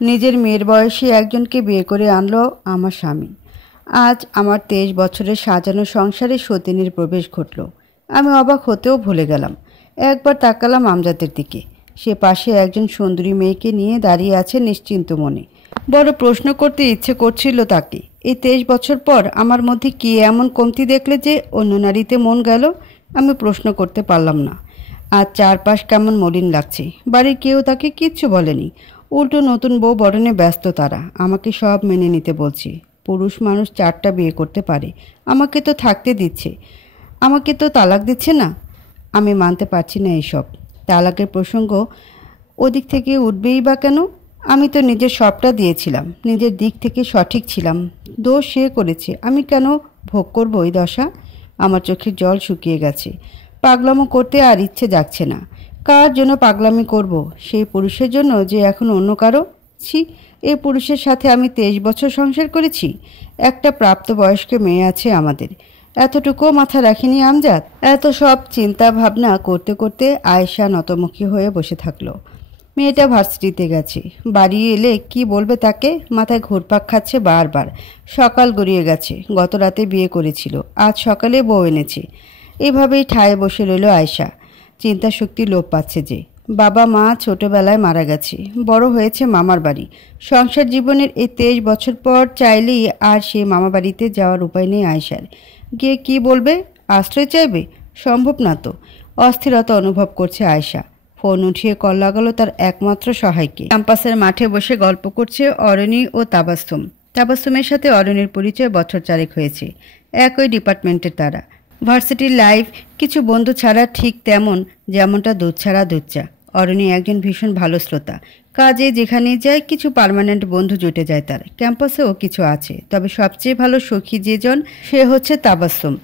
নিজের মেয়ের বয়সী একজনকে বিয়ে করে আনলো আমার স্বামী। আজ আমার 23 বছরের সাজানো সংসারে সতীনের প্রবেশ ঘটল। আমি অবাক হতেও ভুলে গেলাম। একবার তাকালাম আমজাদের দিকে। সে পাশে একজন সুন্দরী মেয়েকে নিয়ে দাঁড়িয়ে আছে নিশ্চিন্ত মনে। বড় প্রশ্ন করতে ইচ্ছে করছিল তাকে, এই 23 বছর পর আমার মধ্যে কি এমন কমতি দেখলে যে অন্য নারীতে মন গেল? আমি প্রশ্ন করতে পারলাম না। আজ চারপাশ কেমন মলিন লাগছে। বাড়ির কেউ তাকে কিচ্ছু বলেনি। উল্টো নতুন বউ বরণে ব্যস্ত তারা। আমাকে সব মেনে নিতে বলছে। পুরুষ মানুষ 4টা বিয়ে করতে পারে, আমাকে তো থাকতে দিচ্ছে, আমাকে তো তালাক দিচ্ছে না। আমি মানতে পারছি না এইসব। তালাকের প্রসঙ্গ ওদিক থেকে উঠবেই বা কেন? আমি তো নিজের সবটা দিয়েছিলাম, নিজের দিক থেকে সঠিক ছিলাম। দোষ সে করেছে, আমি কেন ভোগ করবো এই দশা? আমার চোখের জল শুকিয়ে গেছে। পাগলামো করতে আর ইচ্ছে যাচ্ছে না। কার জন্য পাগলামি করব? সেই পুরুষের জন্য যে এখন অন্য কারো? ছি, এই পুরুষের সাথে আমি 23 বছর সংসার করেছি। একটা প্রাপ্তবয়স্ক মেয়ে আছে আমাদের। এতটুকুও মাথা রাখিনি আমজাদ? এত সব চিন্তা ভাবনা করতে করতে আয়েশা নতমুখী হয়ে বসে থাকলো। মেয়েটা ভার্সিটিতে গেছে, বাড়ি এলে কি বলবে তাকে? মাথায় ঘুরপাক খাচ্ছে বারবার। সকাল গড়িয়ে গেছে, গত রাতে বিয়ে করেছিল, আজ সকালে বউ এনেছে। এভাবেই ঠায়ে বসে রইল আয়েশা। চিন্তা শক্তি লোপ পাচ্ছে যে। বাবা মা ছোটবেলায় মারা গেছে, বড় হয়েছে মামার বাড়ি। সংসার জীবনের এই 23 বছর পর চাইলেই আর সে মামা বাড়িতে যাওয়ার উপায় নেই আয়েশার। গিয়ে কি বলবে? আশ্রয় চাইবে? সম্ভব না তো। অস্থিরতা অনুভব করছে আয়েশা। ফোন উঠিয়ে কল লাগালো তার একমাত্র সহায়কে। ক্যাম্পাসের মাঠে বসে গল্প করছে অরণি ও তাবাস্সুম। তাবাস্সুমের সাথে অরণির পরিচয় বছর 4 হয়েছে। একই ডিপার্টমেন্টের তারা। ভার্সিটির লাইফ কিছু বন্ধু ছাড়া ঠিক তেমন যেমনটা দুধ ছাড়া দুধ চা। অরণি একজন ভীষণ ভালো শ্রোতা। কাজে যেখানেই যায় কিছু পার্মানেন্ট বন্ধু জুটে যায় তার। ক্যাম্পাসেও কিছু আছে, তবে সবচেয়ে ভালো সখী যেজন সে হচ্ছে তাবাস্সুম।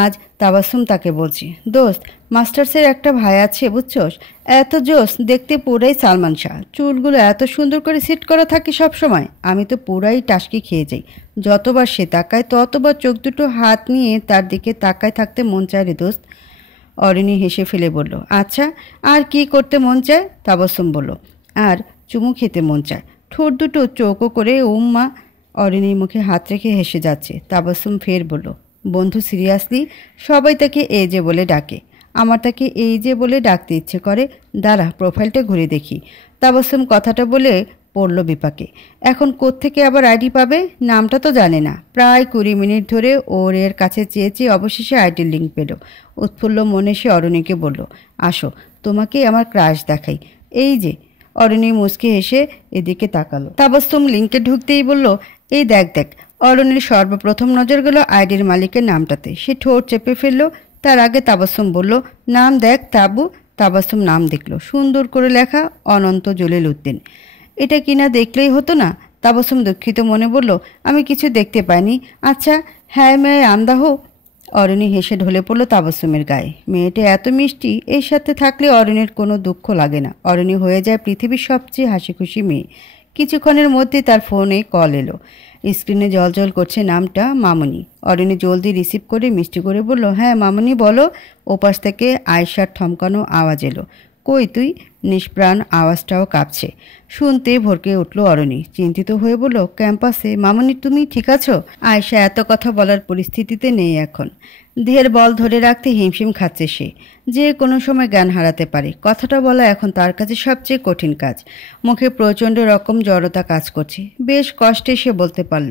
আজ তাবাস্সুম তাকে বলছে, দোস্ত, মাস্টার্সের একটা ভাই আছে বুঝছস, এত জোস, দেখতে পুরাই সালমান শাহ। চুলগুলো এত সুন্দর করে সেট করা থাকে সব সময়। আমি তো পুরাই টাসকি খেয়ে যাই। যতবার সে তাকায় ততবার চোখ দুটো হাত নিয়ে তার দিকে তাকায় থাকতে মন চায় রে দোস্ত। অরণি হেসে ফেলে বলল, আচ্ছা, আর কি করতে মন চায়? তাবাস্সুম বলল, আর চুমু খেতে মন চায়। ঠোঁট দুটো চৌকো করে উম্মা। অরণির মুখে হাত রেখে হেসে যাচ্ছে। তাবাস্সুম ফের বলল, বন্ধু সিরিয়াসলি? সবাই তাকে এই যে বলে ডাকে। আমার তাকে এই যে বলে ডাকতে ইচ্ছে করে। দাঁড়া, প্রোফাইলটা ঘুরে দেখি। তাবাস্সুম কথাটা বলে পড়ল বিপাকে। এখন কোত্থেকে আবার আইডি পাবে? নামটা তো জানে না। প্রায় 20 মিনিট ধরে ওর এর কাছে চেয়েছে, অবশেষে আইডির লিঙ্ক পেল। উৎফুল্ল মনে সে অরণিকে বলল, আসো, তোমাকে আমার ক্রাশ দেখাই। এই যে। অরণি মুচকে হেসে এদিকে তাকালো। তাবাস্সুম লিঙ্কে ঢুকতেই বলল, এই দেখ দেখ। অরণির সর্বপ্রথম নজর গেল আইডির মালিকের নামটাতে। সে ঠোঁট চেপে ফেলল। তার আগে তাবাস্সুম বলল, নাম দেখ তাবু। তাবাস্সুম নাম দেখল, সুন্দর করে লেখা, অনন্ত জলিল উদ্দিন। এটা কিনা দেখলেই হতো না? তাবাস্সুম দুঃখিত মনে বলল, আমি কিছু দেখতে পাইনি। আচ্ছা, হ্যাঁ মেয়ে আন্দা হো। অরণি হেসে ঢলে পড়ল তাবাস্সুমের গায়ে। মেয়েটা এত মিষ্টি, এর সাথে থাকলে অরণির কোনো দুঃখ লাগে না। অরণি হয়ে যায় পৃথিবীর সবচেয়ে হাসি খুশি মেয়ে। কিছুক্ষণের মধ্যে তার ফোনে কল এলো। স্ক্রিনে জলজল করছে নামটা মামনি। অরণি জলদি রিসিভ করে মিষ্টি করে বলল, হ্যাঁ মামনি বলো। ওপাশ থেকে আয়েশার থমকানো আওয়াজ এলো, কই তুই? নিষ্প্রাণ আওয়াজটাও কাঁপছে। শুনতে ভরকে উঠল অরণি। চিন্তিত হয়ে বলল, ক্যাম্পাসে। মামনি তুমি ঠিক আছো? আয়েশা এত কথা বলার পরিস্থিতিতে নেই এখন। দেহের বল ধরে রাখতে হিমশিম খাচ্ছে সে। যে কোনো সময় জ্ঞান হারাতে পারে। কথাটা বলা এখন তার কাছে সবচেয়ে কঠিন কাজ। মুখে প্রচণ্ড রকম জড়তা কাজ করছে। বেশ কষ্টে সে বলতে পারল,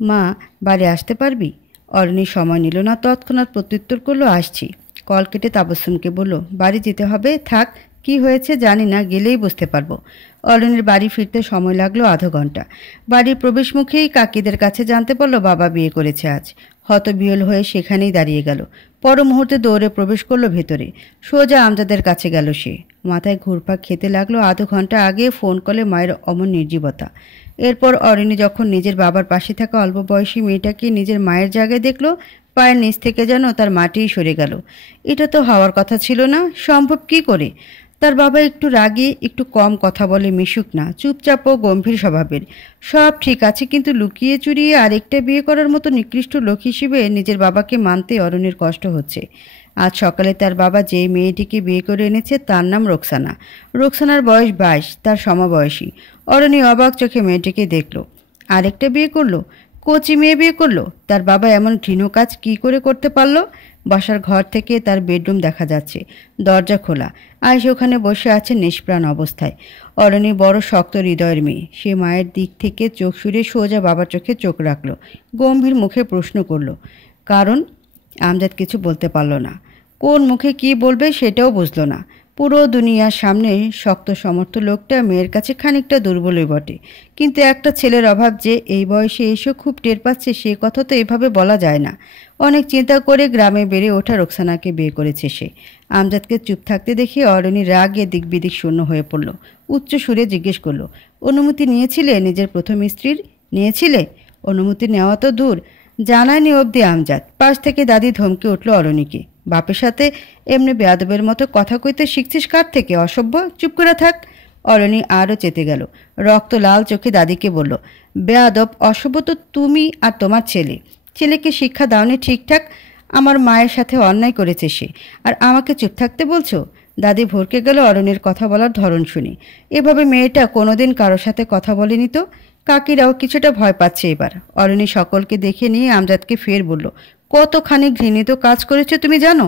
মা, বাড়ি আসতে পারবি? অরণি সময় নিল না, তৎক্ষণাৎ প্রত্যুত্তর করলো, আসছি। কল কেটে তাবাস্সুমকে বলল, বাড়ি যেতে হবে, থাক। কি হয়েছে জানি না, গেলেই বুঝতে পারবো। অরণির বাড়ি ফিরতে সময় লাগলো আধা ঘন্টা। বাড়ির প্রবেশ মুখেই কাকিদের কাছে জানতে পারলো বাবা বিয়ে করেছে আজ। হতবিহ্বল হয়ে সেখানেই দাঁড়িয়ে গেল। পর মুহূর্তে দৌড়ে প্রবেশ করলো ভেতরে। সোজা আমজাদের কাছে গেল সে। মাথায় ঘুরপাক খেতে লাগলো আধা ঘন্টা আগে ফোন কলে মায়ের অমন নির্জীবতা। এরপর অরণি যখন নিজের বাবার পাশে থাকা অল্প বয়সী মেয়েটাকে নিজের মায়ের জায়গায় দেখল, পায়ের নিচ থেকে যেন তার মাটিই সরে গেল। এটা তো হওয়ার কথা ছিল না। সম্ভব কি করে? তার বাবা একটু রাগী, একটু কম কথা বলে, মিশুক না, চুপচাপ ও গম্ভীর স্বভাবের। সব ঠিক আছে, কিন্তু লুকিয়ে চুরিয়ে আরেকটা বিয়ে করার মতো নিকৃষ্ট লোক হিসেবে নিজের বাবাকে মানতে অরণির কষ্ট হচ্ছে। আজ সকালে তার বাবা যে মেয়েটিকে বিয়ে করে এনেছে তার নাম রোকসানা। রোকসানার বয়স 22, তার সমবয়সী। অরণি অবাক চোখে মেয়েটিকে দেখল। আরেকটা বিয়ে করলো? কচি মেয়ে বিয়ে করলো? তার বাবা এমন ঘৃণ কাজ কি করে করতে পারল? বসার ঘর থেকে তার বেডরুম দেখা যাচ্ছে, দরজা খোলা। আয়েশা ওখানে বসে আছে নিষ্প্রাণ অবস্থায়। অরণি বড় শক্ত হৃদয়ের মেয়ে। সে মায়ের দিক থেকে চোখ সরিয়ে সোজা বাবার চোখে চোখ রাখল। গম্ভীর মুখে প্রশ্ন করল, কারণ? আমজাদ কিছু বলতে পারল না। কোন মুখে কি বলবে সেটাও বুঝল না। পুরো দুনিয়ার সামনে শক্ত সমর্থ লোকটা মেয়ের কাছে খানিকটা দুর্বলই বটে, কিন্তু একটা ছেলের অভাব যে এই বয়সে এসেও খুব টের পাচ্ছে সে কথা তো এভাবে বলা যায় না। অনেক চিন্তা করে গ্রামে বেড়ে ওঠা রোকসানাকে বিয়ে করেছে সে। আমজাদকে চুপ থাকতে দেখে অরণি রাগে দিক বিদিক শূন্য হয়ে পড়ল। উচ্চ সুরে জিজ্ঞেস করলো, অনুমতি নিয়েছিলে নিজের প্রথম স্ত্রীর? নিয়েছিলে? অনুমতি নেওয়া তো দূর, জানায়নি অবধি আমজাদ। পাশ থেকে দাদি ধমকে উঠল অরণিকে, বাপের সাথে এমনি বেয়াদবের মতো কথা কইতে শিখছিস কার থেকে? অসভ্য, চুপ করে থাক। অরণি আরও চেতে গেল। রক্ত লাল চোখে দাদিকে বলল, বেয়াদব অসভ্য তো তুমি আর তোমার ছেলে। ছেলেকে শিক্ষা দাওনি ঠিকঠাক। আমার মায়ের সাথে অন্যায় করেছে সে, আর আমাকে চুপ থাকতে বলছো? দাদি ভরকে গেল অরণির কথা বলার ধরন শুনে। এভাবে মেয়েটা কোনোদিন কারোর সাথে কথা বলেনি তো। কাকিরাও কিছুটা ভয় পাচ্ছে এবার। অরণি সকলকে দেখে নিয়ে আমজাদকে ফের বলল, কতখানি ঘৃণিত কাজ করেছো তুমি জানো?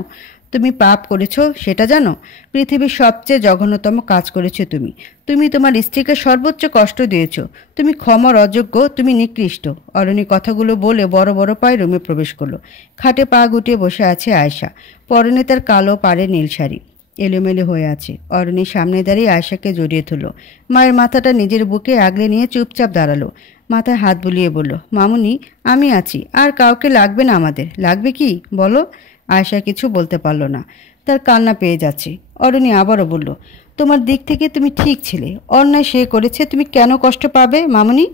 তুমি পাপ করেছো সেটা জানো? পৃথিবীর সবচেয়ে জঘন্যতম কাজ করেছো তুমি। তুমি তোমার স্ত্রীকে সর্বোচ্চ কষ্ট দিয়েছো। তুমি ক্ষমার অযোগ্য, তুমি নিকৃষ্ট। অরণি কথাগুলো বলে বড় বড় পায়ে রুমে প্রবেশ করলো। খাটে পা গুটিয়ে বসে আছে আয়েশা। পরনে তার কালো পাড়ে নীল শাড়ি এলোমেলো হয়ে আছে। অরণির সামনে দাঁড়িয়ে আয়েশাকে জড়িয়ে ধরল। মায়ের মাথাটা নিজের বুকে আগলে নিয়ে চুপচাপ দাঁড়ালো। মাথায় হাত বুলিয়ে বলল, মামুনি আমি আছি, আর কাউকে লাগবে না আমাদের। লাগবে কি বলো? আয়েশা কিছু বলতে পারল না, তার কান্না পেয়ে যাচ্ছে। অরণি আবারও বলল, তোমার দিক থেকে তুমি ঠিক ছিলে, অন্যায় সে করেছে, তুমি কেন কষ্ট পাবে মামুনি?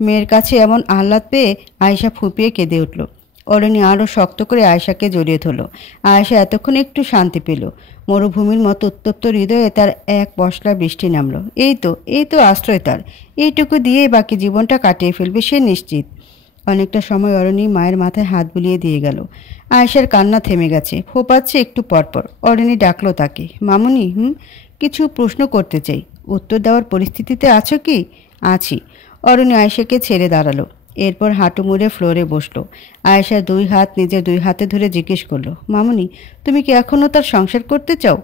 মেয়ের কাছে এমন আহ্লাদ পেয়ে আয়েশা ফুপিয়ে কেঁদে উঠল। অরণি আরও শক্ত করে আয়েশাকে জড়িয়ে ধরল। আয়েশা এতক্ষণ একটু শান্তি পেল। মরুভূমির মতো উত্তপ্ত হৃদয়ে তার এক পশলা বৃষ্টি নামল। এই তো আশ্রয় তার। এইটুকু দিয়েই বাকি জীবনটা কাটিয়ে ফেলবে সে নিশ্চিত। অনেকটা সময় অরণি মায়ের মাথায় হাত বুলিয়ে দিয়ে গেল। আয়েশার কান্না থেমে গেছে, ফোপাচ্ছে একটু পরপর। অরণি ডাকলো তাকে, মামুনি কিছু প্রশ্ন করতে চাই, উত্তর দেওয়ার পরিস্থিতিতে আছো কি? আছি। অরণি আয়েশাকে ছেড়ে দাঁড়ালো। এরপর হাঁটু মুড়ে ফ্লোরে বসলো। আয়েশা দুই হাত নিজের দুই হাতে ধরে জিজ্ঞেস করলো, মামুনি তুমি কি এখনও তার সংসার করতে চাও?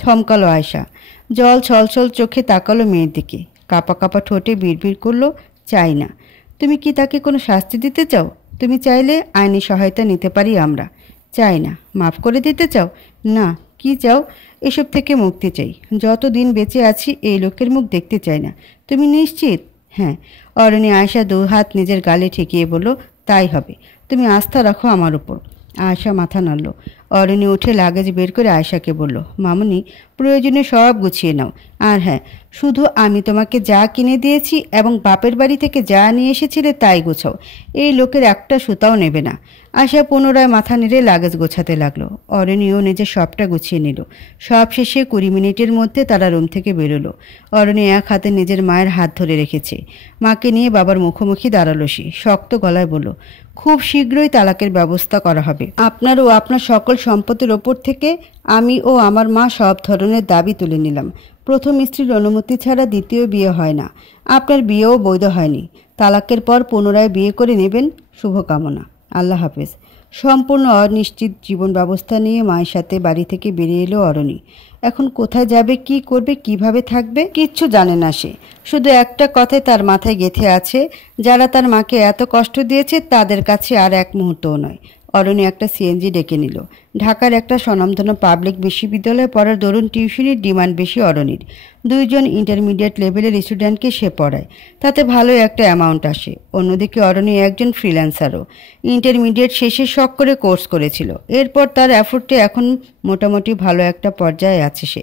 থমকালো আয়েশা। জল ছলছল চোখে তাকালো মেয়ের দিকে। কাপা কাপা ঠোঁটে বিড়বিড় করলো, চাই না। তুমি কি তাকে কোনো শাস্তি দিতে চাও? তুমি চাইলে আইনি সহায়তা নিতে পারি আমরা। চাই না। মাফ করে দিতে চাও? না। কি চাও? এসব থেকে মুক্তি চাই। যতদিন বেঁচে আছি এই লোকের মুখ দেখতে চাই না। তুমি নিশ্চিত? হ্যাঁ। অরণি আয়েশা দু হাত নিজের গালে ঠেকিয়ে বলল, তাই হবে। তুমি আস্থা রাখো আমার উপর। আয়েশা মাথা নাড়ল। অরণি উঠে লাগেজ বের করে আয়েশাকে বলল, মামুনি প্রয়োজনে সব গুছিয়ে নাও। আর হ্যাঁ, শুধু আমি তোমাকে যা কিনে দিয়েছি এবং বাপের বাড়ি থেকে যা নিয়ে এসেছিলে তাই গোছাও। এই লোকের একটা সুতাও নেবে না। আশা পুনরায় মাথা নেড়ে লাগেজ গোছাতে লাগলো। অরণিও নিজের সবটা গুছিয়ে নিল। সব শেষে 20 মিনিটের মধ্যে তারা রুম থেকে বেরোলো। অরণি এক হাতে নিজের মায়ের হাত ধরে রেখেছে। মাকে নিয়ে বাবার মুখোমুখি দাঁড়ালো সে। শক্ত গলায় বলল, খুব শীঘ্রই তালাকের ব্যবস্থা করা হবে। আপনার ও আপনার সকল সম্পত্তির ওপর থেকে আমি ও আমার মা সব ধরনের দাবি তুলে নিলাম। প্রথম স্ত্রীর অনুমতি ছাড়া দ্বিতীয় বিয়ে হয় না। আপনার বিয়েও বৈধ হয়নি। তালাকের পর পুনরায় বিয়ে করে নেবেন। শুভকামনা। আল্লাহ হাফেজ। সম্পূর্ণ অনিশ্চিত জীবন ব্যবস্থা নিয়ে মায়ের সাথে বাড়ি থেকে বেরিয়ে এলো অরণি। এখন কোথায় যাবে, কি করবে, কিভাবে থাকবে কিচ্ছু জানে না সে। শুধু একটা কথাই তার মাথায় গেঁথে আছে, যারা তার মাকে এত কষ্ট দিয়েছে তাদের কাছে আর এক মুহূর্তও নয়। অরণি একটা সিএনজি ডেকে নিল। ঢাকার একটা স্বনামধন্য পাবলিক বিশ্ববিদ্যালয়ে পড়ার দরুন টিউশনির ডিমান্ড বেশি অরণির। 2 জন ইন্টারমিডিয়েট লেভেলের স্টুডেন্টকে সে পড়ায়, তাতে ভালো একটা অ্যামাউন্ট আসে। অন্যদিকে অরণি একজন ফ্রিল্যান্সারও। ইন্টারমিডিয়েট শেষে শখ করে কোর্স করেছিল। এরপর তার এফোর্টে এখন মোটামুটি ভালো একটা পর্যায়ে আছে সে।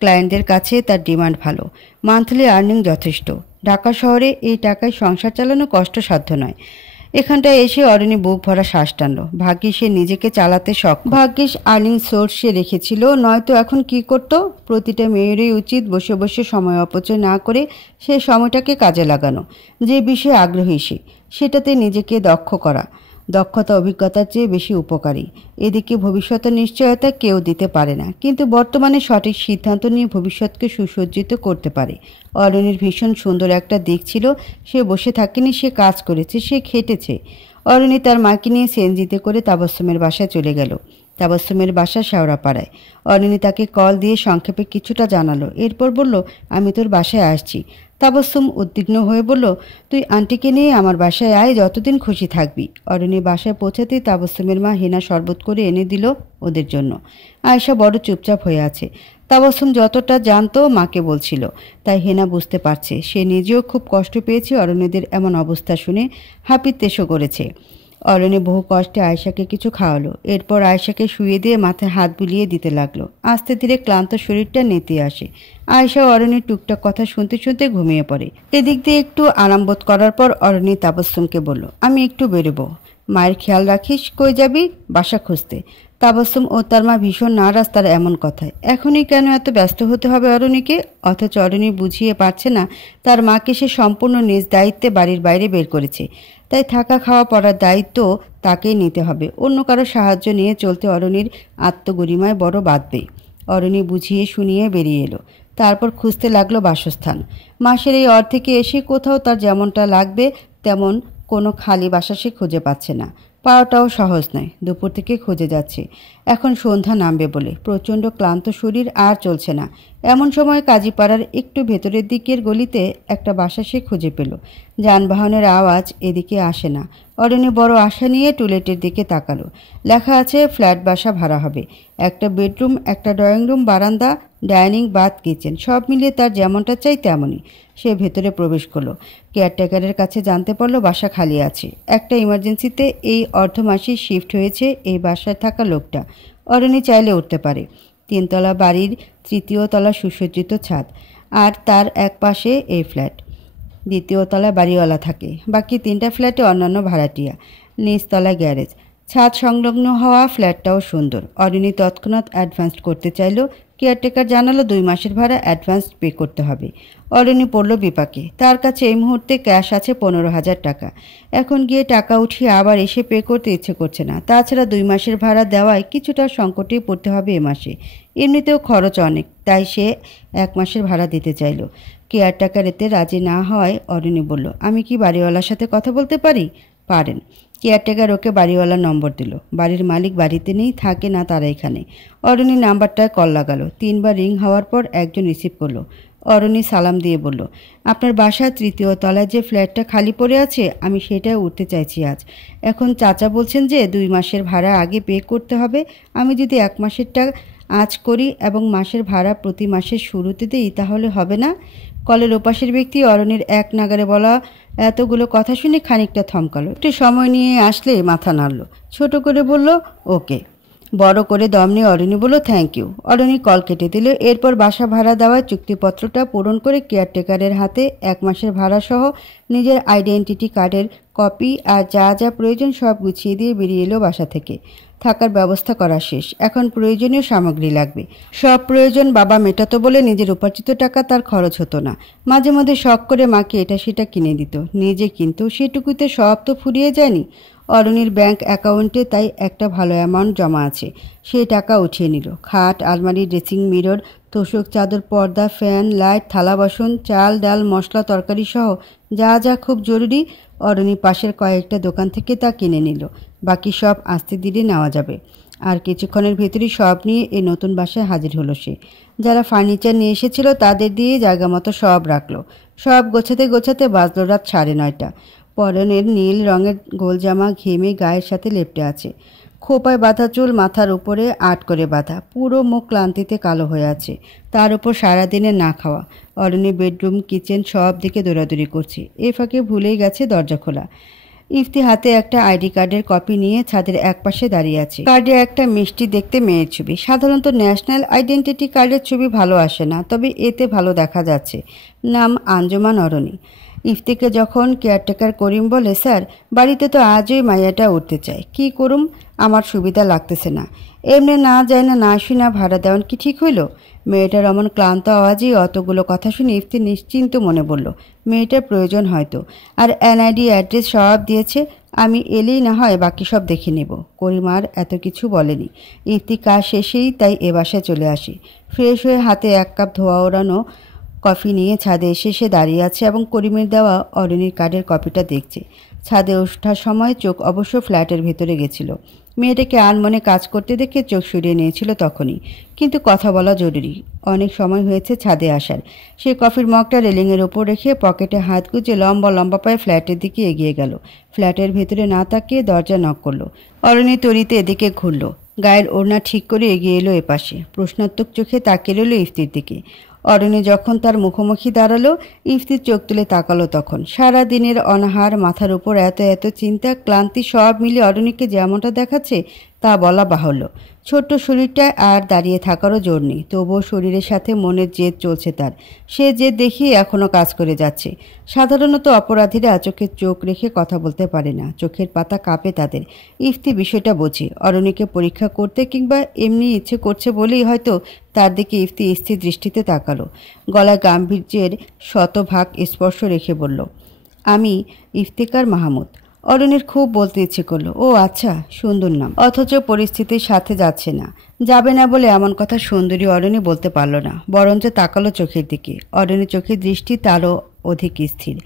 ক্লায়েন্টদের কাছে তার ডিমান্ড ভালো, মান্থলি আর্নিং যথেষ্ট। ঢাকা শহরে এই টাকায় সংসার চালানো কষ্টসাধ্য নয়। এখানটায় এসে অরণি বুক ভরা শ্বাস টানল। ভাগ্যিস সে নিজেকে চালাতে সক্ষম, ভাগ্যিস আর্নিং সোর্স সে রেখেছিল, নয়তো এখন কি করত? প্রতিটা মেয়েরই উচিত বসে বসে সময় অপচয় না করে সে সময়টাকে কাজে লাগানো। যে বিষয়ে আগ্রহী সে, সেটাতে নিজেকে দক্ষ করা। দক্ষতা অভিজ্ঞতার চেয়ে বেশি উপকারী। এদিকে ভবিষ্যতের নিশ্চয়তা কেউ দিতে পারে না, কিন্তু বর্তমানে সঠিক সিদ্ধান্ত নিয়ে ভবিষ্যৎকে সুসজ্জিত করতে পারে। অরণির ভীষণ সুন্দর একটা দিক ছিল, সে বসে থাকেনি, সে কাজ করেছে, সে খেটেছে। অরণি তার মাকে নিয়ে সিএনজিতে করে তাবাসসুমের বাসায় চলে গেল। তাবাসসুমের বাসা শেওড়াপাড়ায়। অরণি তাকে কল দিয়ে সংক্ষেপে কিছুটা জানালো, এরপর বলল, আমি তোর বাসায় আসছি। তাবাসসুম উদ্বিগ্ন হয়ে বলল, তুই আন্টিকে নিয়ে আমার বাসায় আয়, যতদিন খুশি থাকবি। অরণি বাসায় পৌঁছাতেই তাবাসসুমের মা হেনা শরবত করে এনে দিল ওদের জন্য। আয়েশা বড় চুপচাপ হয়ে আছে। তাবাসসুম যতটা জানতো মাকে বলছিল, তাই হেনা বুঝতে পারছে। সে নিজেও খুব কষ্ট পেয়েছে অরণিদের এমন অবস্থা শুনে, হাপিত্যেশও করেছে। অরণি বহু কষ্টে আয়েশাকে কিছু খাওয়ালো, এরপর আয়েশাকে শুয়ে দিয়ে মাথায় হাত বুলিয়ে দিতে লাগলো। আস্তে ধীরে ক্লান্ত শরীরটা নেতে আসে। আয়েশা অরণির টুকটাক কথা শুনতে শুনতে ঘুমিয়ে পড়ে। এদিক দিয়ে একটু আরাম বোধ করার পর অরণি তাবাসসুমকে বলল, আমি একটু বেরোবো, মায়ের খেয়াল রাখিস। কই যাবি? বাসা খুঁজতে। তাবাসসুম ও তার মা ভীষণ নারাজ তার এমন কথায়। এখনই কেন এত ব্যস্ত হতে হবে অরণিকে? অথচ অরণি বুঝিয়ে পারছে না তার মাকে সে সম্পূর্ণ নিজ দায়িত্বে বাড়ির বাইরে বের করেছে, তাই থাকা খাওয়া পড়ার দায়িত্ব তাকেই নিতে হবে। অন্য কারো সাহায্য নিয়ে চলতে অরণির আত্মগরিমায় বড় বাঁধবে। অরণি বুঝিয়ে শুনিয়ে বেরিয়ে এলো। তারপর খুঁজতে লাগলো বাসস্থান। মাসের এই অর্ধেকে এসে কোথাও তার যেমনটা লাগবে তেমন কোনো খালি বাসা সে খুঁজে পাচ্ছে না। পাওয়াটাও সহজ নয়, দুপুর থেকে খুঁজে যাচ্ছে। এখন সন্ধ্যা নামবে বলে প্রচণ্ড ক্লান্ত শরীর আর চলছে না। এমন সময় কাজীপাড়ার একটু ভেতরের দিকের গলিতে একটা বাসা সে খুঁজে পেল। যানবাহনের আওয়াজ এদিকে আসে না। অরণি বড় আশা নিয়ে টুলেটের দিকে তাকালো। লেখা আছে ফ্ল্যাট বাসা ভাড়া হবে। একটা বেডরুম, একটা ড্রয়িং রুম, বারান্দা, ডাইনিং, বাথ, কিচেন, সব মিলিয়ে তার যেমনটা চাই তেমনই। সে ভেতরে প্রবেশ করলো। কেয়ারটেকারের কাছে জানতে পারলো বাসা খালি আছে। একটা ইমার্জেন্সিতে এই অর্ধ মাসে শিফট হয়েছে এই বাসায় থাকা লোকটা। অরণি চাইলে উঠতে পারে। 3 তলা বাড়ির 3য় তলা সুসজ্জিত ছাদ, আর তার এক পাশে এই ফ্ল্যাট। 2য় তলায় বাড়িওয়ালা থাকে, বাকি 3টা ফ্ল্যাটে অন্যান্য ভাড়াটিয়া। নিচতলায় গ্যারেজ। ছাদ সংলগ্ন হওয়া ফ্ল্যাটটাও সুন্দর। অরণি তৎক্ষণাৎ অ্যাডভান্স করতে চাইল। কেয়ারটেকার জানালো 2 মাসের ভাড়া অ্যাডভান্স পে করতে হবে। অরণি পড়ল বিপাকে। তার কাছে এই মুহূর্তে ক্যাশ আছে 15,000 টাকা। এখন গিয়ে টাকা উঠিয়ে আবার এসে পে করতে ইচ্ছে করছে না। তাছাড়া 2 মাসের ভাড়া দেওয়ায় কিছুটা সংকটেই পড়তে হবে এ মাসে। এমনিতেও খরচ অনেক, তাই সে 1 মাসের ভাড়া দিতে চাইল। কেয়ারটেকার এতে রাজি না হওয়ায় অরণি বলল, আমি কি বাড়িওয়ালার সাথে কথা বলতে পারি? পারেন। কেয়ারটেকার ওকে বাড়িওয়ালার নম্বর দিল। বাড়ির মালিক বাড়িতে নেই, থাকে না তারা এখানে। অরণি নাম্বারটায় কল লাগালো। 3 বার রিং হওয়ার পর একজন রিসিভ করলো। অরণি সালাম দিয়ে বলল, আপনার বাসার 3য় তলায় যে ফ্ল্যাটটা খালি পড়ে আছে, আমি সেটাই উঠতে চাইছি আজ। এখন চাচা বলছেন যে 2 মাসের ভাড়া আগে পে করতে হবে। আমি যদি 1 মাসেরটা আজ করি এবং মাসের ভাড়া প্রতি মাসের শুরুতে দিই তাহলে হবে না? কলের ওপাশের ব্যক্তি অরণির এক নাগারে বলা এতগুলো কথা শুনে খানিকটা থমকালো। একটু সময় নিয়ে আসলে মাথা নাড়ল। ছোট করে বলল, ওকে। বড় করে দম নিয়ে অরণি বলল, থ্যাংক ইউ। অরণি কল কেটে দিল। এরপর বাসা ভাড়া দেওয়ার চুক্তিপত্রটা পূরণ করে কেয়ারটেকারের হাতে 1 মাসের ভাড়া সহ নিজের আইডেন্টিটি কার্ডের কপি আর যা যা প্রয়োজন সব গুছিয়ে দিয়ে বেরিয়ে এলো বাসা থেকে। থাকার ব্যবস্থা করা শেষ। এখন প্রয়োজনীয় সামগ্রী লাগবে। সব প্রয়োজন বাবা মেটাতো বলে নিজের উপার্জিত টাকা তার খরচ হতো না। মাঝে মধ্যে শখ করে মাকে এটা সেটা কিনে দিত, নিজে কিন্তু সেটুকুতে সব তো ফুরিয়ে যায়নি। অরণির ব্যাংক অ্যাকাউন্টে তাই একটা ভালো অ্যামাউন্ট জমা আছে। সেই টাকা উঠিয়ে নিল। খাট, আলমারি, ড্রেসিং মিরর, তোষক, চাদর, পর্দা, ফ্যান, লাইট, থালা বাসন, চাল ডাল, মশলা তরকারি সহ যা যা খুব জরুরি অরণি পাশের কয়েকটা দোকান থেকে তা কিনে নিল। বাকি সব আস্তে ধীরে নেওয়া যাবে। আর কিছুক্ষণের ভেতরেই সব নিয়ে এই নতুন বাসায় হাজির হলো সে। যারা ফার্নিচার নিয়ে এসেছিল তাদের দিয়ে জায়গা মতো সব রাখলো। সব গোছাতে গোছাতে বাজলো রাত 9:30। পরনের নীল রঙের গোলজামা ঘেমে গায়ের সাথে লেপ্টে আছে। খোপায় বাঁধা চুল মাথার উপরে আট করে বাঁধা, পুরো মুখ ক্লান্তিতে কালো হয়ে আছে। তার উপর সারাদিনে না খাওয়া। অরণি বেডরুম, কিচেন সব দিকে দৌড়াদৌড়ি করছে। এ ফাঁকে ভুলেই গেছে দরজা খোলা। ইফতি হাতে একটা আইডি কার্ডের কপি নিয়ে ছাদের একপাশে দাঁড়িয়ে আছে। কার্ডে একটা মিষ্টি দেখতে মেয়ের ছবি। সাধারণত ন্যাশনাল আইডেন্টিটি কার্ডের ছবি ভালো আসে না, তবে এতে ভালো দেখা যাচ্ছে। নাম আঞ্জুমান অরণি। ইফতিকে যখন কেয়ারটেকার করিম বলে, স্যার বাড়িতে তো আজই মাইয়াটা উঠতে চায়, কি করুম, আমার সুবিধা লাগতেছে না। এমনি না যায় না না শুনা ভাড়া দেওয়ান কি ঠিক হইল? মেয়েটার অমন ক্লান্ত আওয়াজই অতগুলো কথা শুনে ইফতি নিশ্চিন্ত মনে বলল, মেয়েটার প্রয়োজন হয়তো। আর এনআইডি অ্যাড্রেস সব দিয়েছে। আমি এলেই না হয় বাকি সব দেখে নেব। করিমার এত কিছু বলেনি। ইফতি কাজ শেষেই তাই এ বাসায় চলে আসে। ফ্রেশ হয়ে হাতে 1 কাপ ধোয়া ওড়ানো কফি নিয়ে ছাদে এসে সে দাঁড়িয়ে আছে এবং করিমের দেওয়া অরণির কার্ডের কপিটা দেখছে। ছাদে ওঠার সময় চোখ অবশ্য ফ্ল্যাটের ভেতরে গেছিল। মেয়েটাকে আনমনে কাজ করতে দেখে চোখ সরিয়ে নিয়েছিল তখনই। কিন্তু কথা বলা জরুরি। অনেক সময় হয়েছে ছাদে আসার। সে কফির মগটা রেলিংয়ের ওপর রেখে পকেটে হাত গুজে লম্বা লম্বা পায়ে ফ্ল্যাটের দিকে এগিয়ে গেল। ফ্ল্যাটের ভেতরে না তাকিয়ে দরজা নক করলো। অরণি তরিতে এদিকে ঘুরল। গায়ের ওড়না ঠিক করে এগিয়ে এলো এপাশে। প্রশ্নাত্মক চোখে তাকিয়ে রইল ইফতির দিকে। অরণি যখন তার মুখোমুখি দাঁড়ালো, ইফতির চোখ তুলে তাকালো তখন। সারা দিনের অনাহার, মাথার উপর এত এত চিন্তা, ক্লান্তি সব মিলিয়ে অরণিকে যেমনটা দেখাচ্ছে তা বলা বাহুল্য। ছোট্ট শরীরটায় আর দাঁড়িয়ে থাকারও জোর নেই, তবুও শরীরের সাথে মনের জেদ চলছে তার। সে জেদ দেখিয়ে এখনও কাজ করে যাচ্ছে। সাধারণত অপরাধীরা চোখে চোখ রেখে কথা বলতে পারে না, চোখের পাতা কাঁপে তাদের। ইফতি বিষয়টা বোঝে। অরণিকে পরীক্ষা করতে কিংবা এমনি ইচ্ছে করছে বলেই হয়তো তার দিকে ইফতি স্থির দৃষ্টিতে তাকালো। গলায় গাম্ভীর্যের শতভাগ স্পর্শ রেখে বলল, আমি ইফতিকার মাহমুদ। অরণির খুব বলতে ইচ্ছে করলো, ও আচ্ছা, সুন্দর নাম। অথচ পরিস্থিতির সাথে যাচ্ছে না। যাবে না বলে এমন কথা সুন্দরী অরণি বলতে পারল না, বরঞ্চ তাকালো চোখের দিকে। অরণির চোখের দৃষ্টি তারও অধিক স্থির,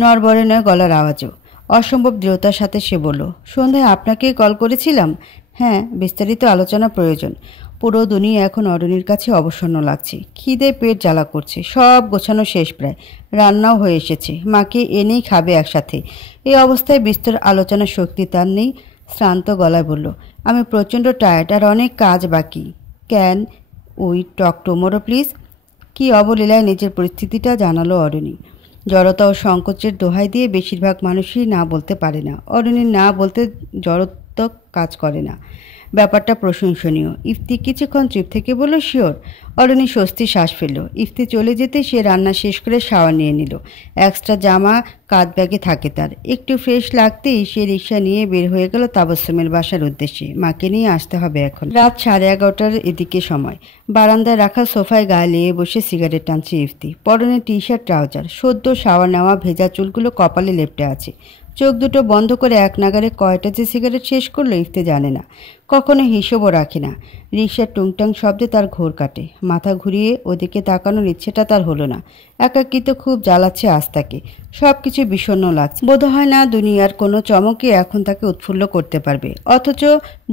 নড়বড়ে নয় গলার আওয়াজও। অসম্ভব দৃঢ়তার সাথে সে বলল, সন্ধ্যায় আপনাকে কল করেছিলাম। হ্যাঁ, বিস্তারিত আলোচনা প্রয়োজন। পুরো দুনিয়া এখন অরণির কাছে অবসন্ন লাগছে। খিদে পেট জ্বালা করছে। সব গোছানো শেষ প্রায়, রান্নাও হয়ে এসেছে। মাকে এনেই খাবে একসাথে। এই অবস্থায় বিস্তর আলোচনার শক্তি তার নেই। শ্রান্ত গলায় বলল, আমি প্রচণ্ড টায়ার্ড আর অনেক কাজ বাকি। Can we talk tomorrow please? কি অবলীলায় নিজের পরিস্থিতিটা জানালো অরণি। জড়তা ও সংকোচের দোহাই দিয়ে বেশিরভাগ মানুষই না বলতে পারে না। অরণির না বলতে জড়ত্ব কাজ করে না। ব্যাপারটা প্রশংসনীয়। ইফতি কিছুক্ষণ চুপ থেকে বলল, শিওর। অরণি স্বস্তি শ্বাস ফেলল। ইফতি চলে যেতে সে রান্না শেষ করে শাওয়ার নিয়ে নিল। এক্সট্রা জামা কাঁধ ব্যাগে থাকে তার। একটু ফ্রেশ লাগতেই সে রিক্সা নিয়ে বের হয়ে গেল তাবস্সুমের বাসার উদ্দেশ্যে। মাকে নিয়ে আসতে হবে এখন। রাত 11:30 এদিকে সময়। বারান্দায় রাখা সোফায় গায়ে লেয়ে বসে সিগারেট টানছে ইফতি। পরনে টি শার্ট, ট্রাউজার। সদ্য শাওয়ার নেওয়া ভেজা চুলগুলো কপালে লেপ্টে আছে। চোখ দুটো বন্ধ করে এক নাগারে কয়টা যে সিগারেট শেষ করলো ইফতি জানে না। কখনো হিসেবও রাখে না। রিকশার টুংটাং শব্দে তার ঘোর কাটে। মাথা ঘুরিয়ে ওদিকে তাকানোর ইচ্ছেটা তার হলো না। একাকিত্ব খুব জ্বালাচ্ছে আজ তাকে। সব কিছু বিষণ্ণ লাগছে। বোধ হয় না দুনিয়ার কোনো চমকে এখন তাকে উৎফুল্ল করতে পারবে। অথচ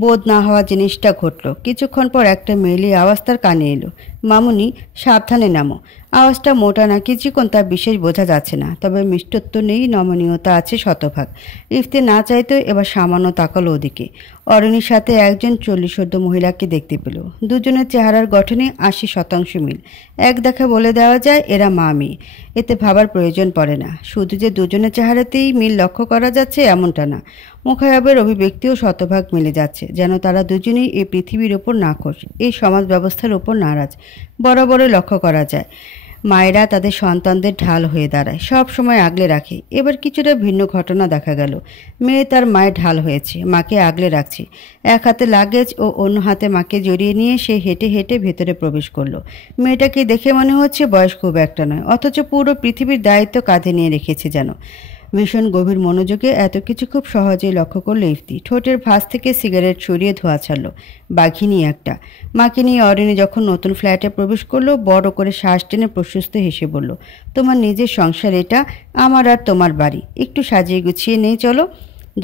বোধ না হওয়া জিনিসটা ঘটল। কিছুক্ষণ পর একটা মেয়েলি আওয়াজ তার কানে এলো, মামুনি, সাবধানে নামো। আওয়াজটা মোটা নাকি চিকন তা বিশেষ বোঝা যাচ্ছে না, তবে মিষ্টত্ব নেই, নমনীয়তা আছে শতভাগ। ইফতি না চাইতেও এবার সামান্য তাকালো ওদিকে। অরণির সাথে একজন 40 মহিলাকে দেখতে পেল। দুজনের চেহারার গঠনে 80% মিল। এক দেখা বলে দেওয়া যায় এরা মা মেয়ে। এতে ভাবার প্রয়োজন পড়ে না। শুধু যে দুজনের চেহারাতেই মিল লক্ষ্য করা যাচ্ছে এমনটা না, মুখায়াবের অভিব্যক্তিও শতভাগ মিলে যাচ্ছে, যেন তারা দুজনেই এই পৃথিবীর ওপর নাখোশ, এই সমাজ ব্যবস্থার ওপর নারাজ। বরাবরই লক্ষ্য করা যায় মায়েরা তাদের সন্তানদের ঢাল হয়ে দাঁড়ায়, সব সময় আগলে রাখে। এবার কিছুটা ভিন্ন ঘটনা দেখা গেল। মেয়ে তার মায়ের ঢাল হয়েছে, মাকে আগলে রাখছে। এক হাতে লাগেজ ও অন্য হাতে মাকে জড়িয়ে নিয়ে সে হেঁটে হেঁটে ভেতরে প্রবেশ করলো। মেয়েটাকে দেখে মনে হচ্ছে বয়স খুব একটা নয়, অথচ পুরো পৃথিবীর দায়িত্ব কাঁধে নিয়ে রেখেছে যেন। ভীষণ গভীর মনোযোগে এত কিছু খুব সহজেই লক্ষ্য করল ইফতি। ঠোঁটের ভাঁজ থেকে সিগারেট সরিয়ে ধোয়া ছাড়ল। বাঘিনী একটা। মাকে নিয়ে অরণি যখন নতুন ফ্ল্যাটে প্রবেশ করলো, বড় করে শ্বাস টেনে প্রশস্ত হেসে বলল, তোমার নিজের সংসার এটা, আমার আর তোমার বাড়ি। একটু সাজিয়ে গুছিয়ে নেই চলো।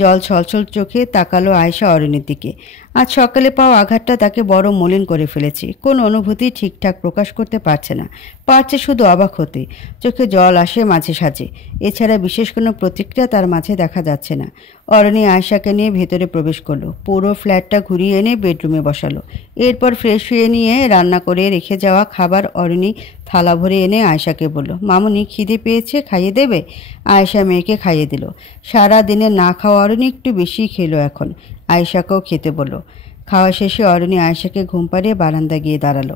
জল ছলছল চোখে তাকালো আয়েশা অরণির দিকে। আজ সকালে পাওয়া আঘাতটা তাকে বড় মলিন করে ফেলেছে। কোন অনুভূতি ঠিকঠাক প্রকাশ করতে পারছে না, পারছে শুধু অবাক হতে। চোখে জল আসে মাঝে সাঝে, এছাড়া বিশেষ কোনো প্রতিক্রিয়া তার মাঝে দেখা যাচ্ছে না। অরণি আয়েশাকে নিয়ে ভেতরে প্রবেশ করলো। পুরো ফ্ল্যাটটা ঘুরিয়ে এনে বেডরুমে বসালো। এরপর ফ্রেশ হয়ে নিয়ে রান্না করে রেখে যাওয়া খাবার অরণি থালা ভরে এনে আয়েশাকে বলল, মামুনি, খিদে পেয়েছে, খাইয়ে দেবে? আয়েশা মেয়েকে খাইয়ে দিল। সারা দিনে না খাওয়া অরণি একটু বেশিই খেলো এখন। আয়েশাকেও খেতে বলল। খাওয়া শেষে অরণি আয়েশাকে ঘুম পাড়িয়ে বারান্দা গিয়ে দাঁড়ালো।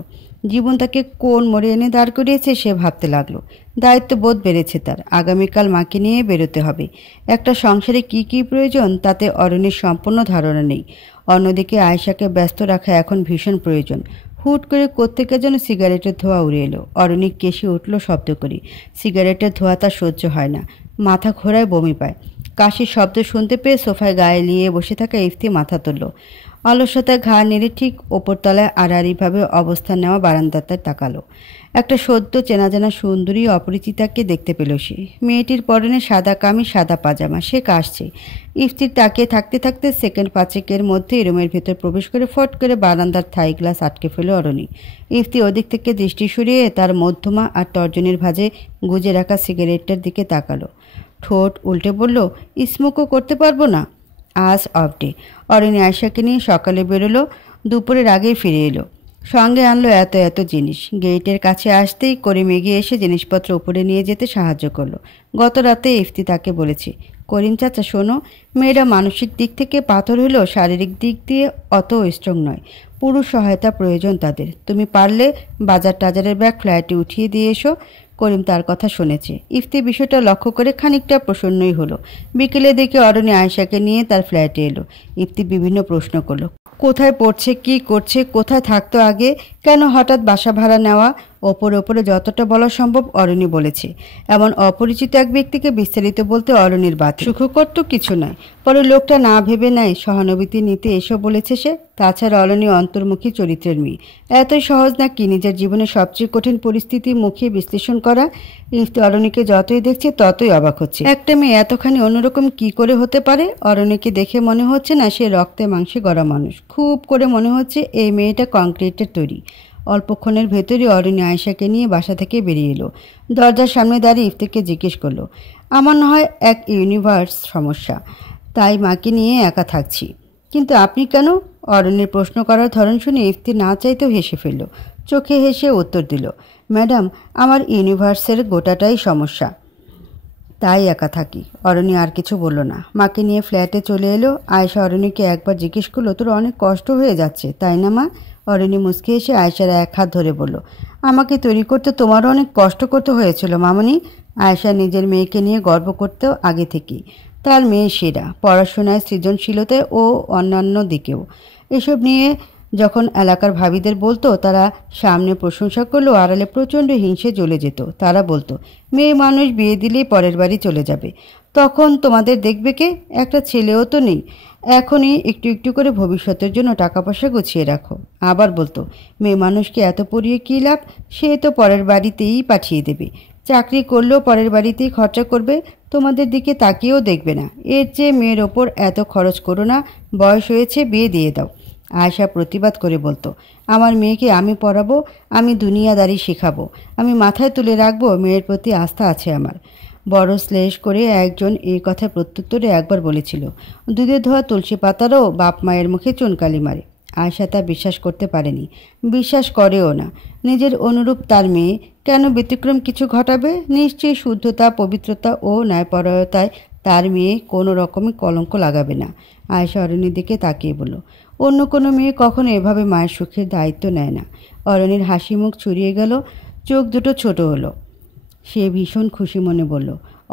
জীবন তাকে কোন মোড়ে এনে দাঁড় করিয়েছে সে ভাবতে লাগলো। দায়িত্ববোধ বেড়েছে তার। আগামীকাল মাকে নিয়ে বেরোতে হবে। একটা সংসারে কি কি প্রয়োজন তাতে অরণির সম্পূর্ণ ধারণা নেই। অন্যদিকে আয়েশাকে ব্যস্ত রাখা এখন ভীষণ প্রয়োজন। হুট করে কোত্থেকে যেন সিগারেটের ধোঁয়া উড়ে এলো। অরণি কেশে উঠল শব্দ করে। সিগারেটের ধোঁয়া তার সহ্য হয় না, মাথা ঘোরায়, বমি পায়। কাশির শব্দ শুনতে পেয়ে সোফায় গায়ে লিয়ে বসে থাকা ইফতি মাথা তুলল। অলসতায় ঘাড় নেড়ে ঠিক ওপরতলায় আড়াআড়িভাবে অবস্থান নেওয়া বারান্দাতে তাকালো। একটা সদ্য চেনা সুন্দরী অপরিচিতাকে দেখতে পেল সে। মেয়েটির পরনে সাদা কামিজ, সাদা পাজামা। সে কাশছে। ইফতির তাকিয়ে থাকতে থাকতে সেকেন্ড পাঁচেকের মধ্যে রুমের ভেতর প্রবেশ করে ফট করে বারান্দার থাই গ্লাস আটকে ফেল অরণি। ইফতি ওদিক থেকে দৃষ্টি সরিয়ে তার মধ্যমা আর তর্জনীর ভাঁজে গুজে রাখা সিগারেটটার দিকে তাকালো। ঠোঁট উল্টে বলল, স্মোকও করতে পারবো না? আজ অফ ডে। অরণি আয়শাকে নিয়ে সকালে বেরোলো, দুপুরের আগেই ফিরে এলো। সঙ্গে আনলো এত জিনিস। গেটের কাছে আসতেই করিম এগিয়ে এসে জিনিসপত্র উপরে নিয়ে যেতে সাহায্য করলো। গত রাতে ইফতি তাকে বলেছে, করিম চাচা শোনো, মেয়েরা মানসিক দিক থেকে পাথর হলেও শারীরিক দিক দিয়ে অত স্ট্রং নয়। পুরুষ সহায়তা প্রয়োজন তাদের। তুমি পারলে বাজার টাজারের ব্যাগ ফ্ল্যাটে উঠিয়ে দিয়ে এসো। করিম তার কথা শুনেছে। ইফতি বিষয়টা লক্ষ্য করে খানিকটা প্রসন্নই হলো। বিকেলে দেখে অরণি আয়েশাকে নিয়ে তার ফ্ল্যাটে এলো। ইফতি বিভিন্ন প্রশ্ন করলো। কোথায় পড়ছে, কি করছে, কোথায় থাকতো আগে, কেন হঠাৎ বাসা ভাড়া নেওয়া। ওপরে যতটা বলা সম্ভব অরণি বলেছে। এমন অপরিচিত এক ব্যক্তিকে বিস্তারিত বলতে অরণির বাদ। সুখকর তো কিছু নয়। পরে লোকটা না ভেবে নেয় সহানুভূতি নিতে এসব বলেছে সে। তাছাড়া অরণি অন্তর্মুখী চরিত্রের মেয়ে। এতই সহজ না কি নিজের জীবনের সবচেয়ে কঠিন পরিস্থিতি মুখে বিশ্লেষণ করা। ইফতি অরণিকে যতই দেখছে ততই অবাক হচ্ছে। একটা মেয়ে এতখানি অন্যরকম কি করে হতে পারে? অরণিকে দেখে মনে হচ্ছে না সে রক্তে মাংসে গড়া মানুষ। খুব করে মনে হচ্ছে এই মেয়েটা কংক্রিটের তৈরি। অল্পক্ষণের ভেতরই অরণি আয়েশাকে নিয়ে বাসা থেকে বেরিয়ে এলো। দরজার সামনে দাঁড়িয়ে ইফতিকে জিজ্ঞেস করলো, আমার না হয় এক ইউনিভার্স সমস্যা, তাই মাকে নিয়ে একা থাকছি, কিন্তু আপনি কেন? অরণ্যের প্রশ্ন করার ধরন শুনে ইফতি না চাইতেও হেসে ফেলল। চোখে হেসে উত্তর দিল, ম্যাডাম, আমার ইউনিভার্সের গোটাটাই সমস্যা, তাই একা থাকি। অরণি আর কিছু বলল না। মাকে নিয়ে ফ্ল্যাটে চলে এলো। আয়েশা অরণিকে একবার জিজ্ঞেস করলো, তোর অনেক কষ্ট হয়ে যাচ্ছে তাই না মা? অরণি মুচকে এসে আয়েশার এক হাত ধরে বলল, আমাকে তৈরি করতে তোমারও অনেক কষ্ট করতে হয়েছিল মামনি। আয়েশা নিজের মেয়েকে নিয়ে গর্ব করতেও আগে থেকেই। তার মেয়ে সেরা, পড়াশোনায়, সৃজনশীলতায় ও অন্যান্য দিকেও। এসব নিয়ে যখন এলাকার ভাবিদের বলতো, তারা সামনে প্রশংসা করলেও আড়ালে প্রচণ্ড হিংসে জ্বলে যেত। তারা বলতো, মেয়ে মানুষ বিয়ে দিলেই পরের বাড়ি চলে যাবে, তখন তোমাদের দেখবে কে? একটা ছেলেও তো নেই, এখনই একটু একটু করে ভবিষ্যতের জন্য টাকা পয়সা গুছিয়ে রাখো। আবার বলতো, মেয়ে মানুষকে এত পড়িয়ে কী লাভ, সে তো পরের বাড়িতেই পাঠিয়ে দেবে, চাকরি করলেও পরের বাড়িতেই খরচা করবে, তোমাদের দিকে তাকিয়েও দেখবে না। এর চেয়ে মেয়ের ওপর এত খরচ করো না, বয়স হয়েছে, বিয়ে দিয়ে দাও। আয়েশা প্রতিবাদ করে বলতো, আমার মেয়েকে আমি পড়াবো, আমি দুনিয়াদারি শেখাবো, আমি মাথায় তুলে রাখবো, মেয়ের প্রতি আস্থা আছে আমার। বড় শ্লেষ করে একজন এই কথা প্রত্যুত্তরে একবার বলেছিল, দুধে ধোয়া তুলসী পাতারও বাপ মায়ের মুখে চুনকালি মারে। আয়েশা তা বিশ্বাস করতে পারেনি, বিশ্বাস করেও না। নিজের অনুরূপ তার মেয়ে কেন ব্যতিক্রম কিছু ঘটাবে? নিশ্চয়ই শুদ্ধতা, পবিত্রতা ও ন্যায়পরায়ণতায় তার মেয়ে কোনো রকমই কলঙ্ক লাগাবে না। আয়েশা অরণির দিকে তাকিয়ে বলল, অন্য কোনো মেয়ে কখনো এভাবে মায়ের সুখের দায়িত্ব নেয় না। অরণির হাসি মুখ ছড়িয়ে গেল, চোখ দুটো ছোট হলো। সে ভীষণ খুশি মনে বলল,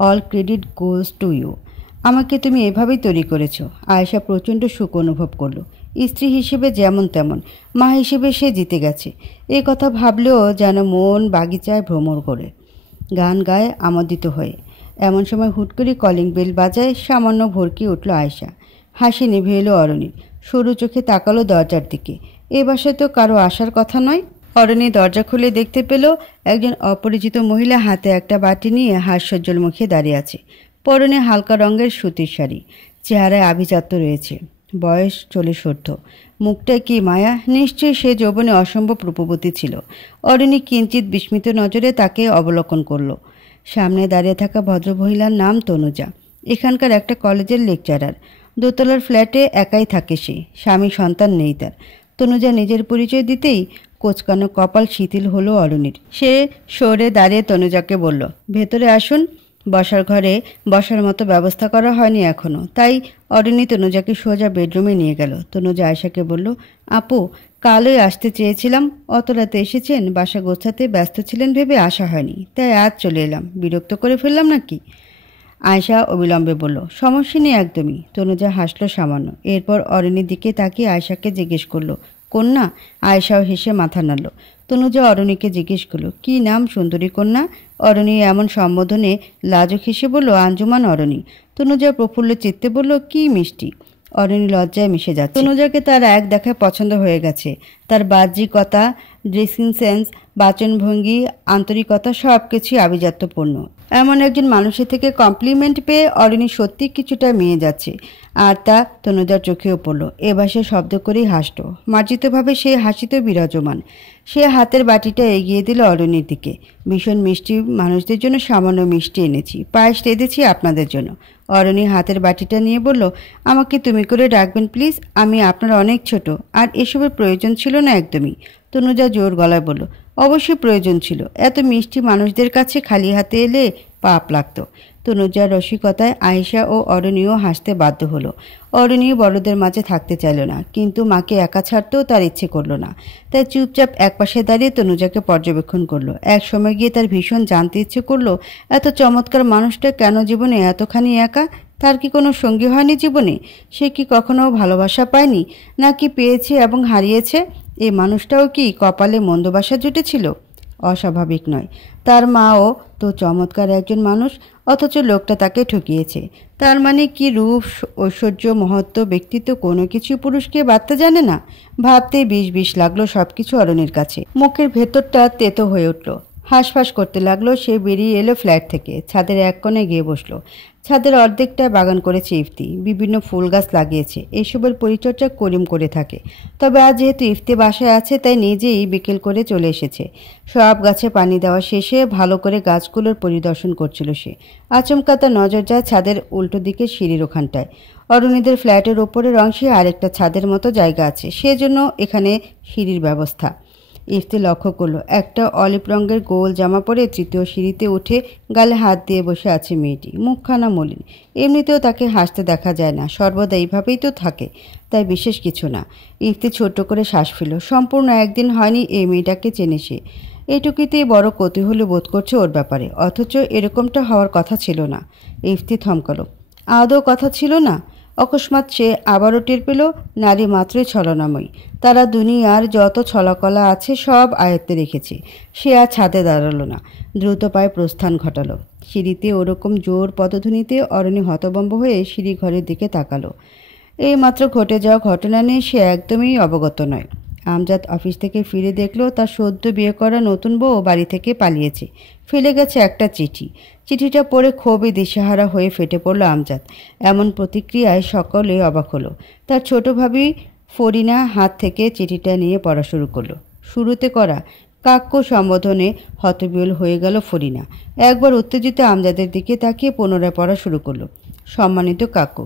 all credit goes to you, আমাকে তুমি এভাবেই তৈরি করেছো। আয়েশা প্রচণ্ড সুখ অনুভব করলো। স্ত্রী হিসেবে যেমন তেমন, মা হিসেবে সে জিতে গেছে। এ কথা ভাবলেও যেন মন বাগিচায় ভ্রমণ করে, গান গায় আমোদিত হয়ে। এমন সময় হুট করে কলিং বেল বাজায়। সামান্য ভরকি উঠল আয়েশা। হাসি নিভে এলো অরণির। সরু চোখে তাকালো দরজার দিকে। এ বাসায় তো কারো আসার কথা নয়। অরণি দরজা খুলে দেখতে পেল একজন অপরিচিত মহিলা হাতে একটা বাটি নিয়ে হাস্যোজ্জ্বল মুখে দাঁড়িয়ে আছে। পরনে হালকা রঙের সুতির শাড়ি, চেহারায় আভিজাত্য রয়েছে। বয়স 40-50। মুখটায় কি মায়া! নিশ্চয়ই সে যৌবনে অসম্ভব রূপবতী ছিল। অরণি কিঞ্চিত বিস্মিত নজরে তাকে অবলোকন করল। সামনে দাঁড়িয়ে থাকা ভদ্রমহিলার নাম তনুজা। এখানকার একটা কলেজের লেকচারার। দোতলার ফ্ল্যাটে একাই থাকে সে, স্বামী সন্তান নেই তার। তনুজা নিজের পরিচয় দিতেই কোচকানো কপাল শিথিল হলো অরণির। সে সরে দাঁড়িয়ে তনুজাকে বলল, ভেতরে আসুন। বসার ঘরে বসার মতো ব্যবস্থা করা হয়নি এখনো, তাই অরণি তনুজাকে সোজা বেডরুমে নিয়ে গেল। তনুজা আয়েশাকে বলল, আপু, কালই আসতে চেয়েছিলাম, অত রাতে এসেছেন, বাসা গোছাতে ব্যস্ত ছিলেন ভেবে আসা হয়নি, তাই আজ চলে এলাম। বিরক্ত করে ফেললাম নাকি? আয়েশা অবিলম্বে বলল, সমস্যা নেই একদমই। তনুজা হাসল সামান্য। এরপর অরণির দিকে তাকিয়ে আয়েশাকে জিজ্ঞেস করল, কন্যা? আয়েশাও হেসে মাথা নাড়ল। তনুজা অরণিকে জিজ্ঞেস করলো, কি নাম সুন্দরী কন্যা? অরণি এমন সম্বোধনে লাজুক হেসে বলল, আঞ্জুমান অরণি। তনুজা প্রফুল্ল চিত্তে বলল, কি মিষ্টি। অরণি লজ্জায় মিশে যাচ্ছে। তনুজাকে তার এক দেখায় পছন্দ হয়ে গেছে। তার বাহ্যিকতা, ড্রেসিং সেন্স, বাচনভঙ্গি, আন্তরিকতা সব কিছুই আভিজাত্যপূর্ণ। এমন একজন মানুষের থেকে কমপ্লিমেন্ট পেয়ে অরণি সত্যি কিছুটা মেয়ে যাচ্ছে। আর তা তনুজার চোখেও পড়ল। এবার সে শব্দ করেই হাসল। মার্জিতভাবে সে হাসিতে বিরাজমান। সে হাতের বাটিটা এগিয়ে দিল অরণির দিকে। ভীষণ মিষ্টি মানুষদের জন্য সামান্য মিষ্টি এনেছি, পায়েস রেঁধেছি আপনাদের জন্য। অরণি হাতের বাটিটা নিয়ে বলল, আমাকে তুমি করে ডাকবেন প্লিজ, আমি আপনার অনেক ছোট, আর এসবের প্রয়োজন ছিল না একদমই। তনুজা জোর গলায় বলল, অবশ্যই প্রয়োজন ছিল, এত মিষ্টি মানুষদের কাছে খালি হাতে এলে পাপ লাগতো। তনুজার রসিকতায় আয়েশা ও অরণিও হাসতে বাধ্য হলো। অরণি বড়দের মাঝে থাকতে চাইল না, কিন্তু মাকে একা ছাড়তেও তার ইচ্ছে করল না। তাই চুপচাপ একপাশে দাঁড়িয়ে তনুজাকে পর্যবেক্ষণ করলো। এক সময় গিয়ে তার ভীষণ জানতে ইচ্ছে করলো, এত চমৎকার মানুষটা কেন জীবনে এতখানি একা? তার কি কোনো সঙ্গী হয়নি জীবনে? সে কি কখনো ভালোবাসা পায়নি, নাকি পেয়েছে এবং হারিয়েছে? এই মানুষটাও কি কপালে মন্দবাসা জুটেছিল? অস্বাভাবিক নয়। তার মাও তো চমৎকার একজন মানুষ, অথচ লোকটা তাকে ঠকিয়েছে। তার মানে কি রূপ, ঐশ্বর্য, মহত্ব, ব্যক্তিত্ব কোনো কিছু পুরুষকে বাড়তে জানে না? ভাবতেই বিষ বিষ লাগলো সবকিছু অরণির কাছে। মুখের ভেতরটা তেতো হয়ে উঠল। হাঁসফাঁস করতে লাগলো। সে বেরিয়ে এলো ফ্ল্যাট থেকে, ছাদের এক কোণে গিয়ে বসলো। ছাদের অর্ধেকটা বাগান করেছে ইফতি, বিভিন্ন ফুল গাছ লাগিয়েছে। এসবের পরিচর্যা করিম করে থাকে। তবে আজ যেহেতু ইফতি বাসায় আছে, তাই নিজেই বিকেল করে চলে এসেছে। সব গাছে পানি দেওয়া শেষে ভালো করে গাছগুলোর পরিদর্শন করছিল সে। আচমকা তার নজর যায় ছাদের উল্টো দিকে সিঁড়ির ওখানটায়। অরুণীদের ফ্ল্যাটের ওপরের অংশে আরেকটা ছাদের মতো জায়গা আছে, সেজন্য এখানে সিঁড়ির ব্যবস্থা। ইফতি লক্ষ্য করলো, একটা অলিভ রঙের গোল জামা পরে তৃতীয় সিঁড়িতে উঠে গালে হাত দিয়ে বসে আছে মেয়েটি। মুখখানা মলিন। এমনিতেও তাকে হাসতে দেখা যায় না, সর্বদা এইভাবেই তো থাকে, তাই বিশেষ কিছু না। ইফতি ছোট্ট করে শ্বাস ফেলল। সম্পূর্ণ একদিন হয়নি এই মেয়েটাকে চেনে সে। এটুকুতেই বড় কৌতূহলী বোধ করছে ওর ব্যাপারে, অথচ এরকমটা হওয়ার কথা ছিল না। ইফতি থমকালো। আদৌ কথা ছিল না? অকস্মাৎ সে আবারও টের পেল, নারী মাত্রই ছলনাময়ী। তারা দুনিয়ার যত ছলাকলা আছে সব আয়ত্তে রেখেছে। সে আর ছাদে দাঁড়ালো না, দ্রুত পায়ে প্রস্থান ঘটালো। সিঁড়িতে ওরকম জোর পদধ্বনিতে অরণি হতভম্ব হয়ে সিঁড়ি ঘরের দিকে তাকালো। এই মাত্র ঘটে যাওয়া ঘটনা নিয়ে সে একদমই অবগত নয়। আমজাদ অফিস থেকে ফিরে দেখল তার সদ্য বিয়ে করা নতুন বউ বাড়ি থেকে পালিয়েছে। ফেলে গেছে একটা চিঠি। চিঠিটা পড়ে ক্ষোভে দিশেহারা হয়ে ফেটে পড়ল আমজাদ। এমন প্রতিক্রিয়ায় সকলে অবাক হলো। তার ছোট ভাবি ফরিনা হাত থেকে চিঠিটা নিয়ে পড়া শুরু করলো। শুরুতে করা কাক্য সম্বোধনে হতবিহ্বল হয়ে গেল ফরিনা। একবার উত্তেজিত আমজাদের দিকে তাকিয়ে পুনরায় পড়া শুরু করলো। সম্মানিত কাক্য,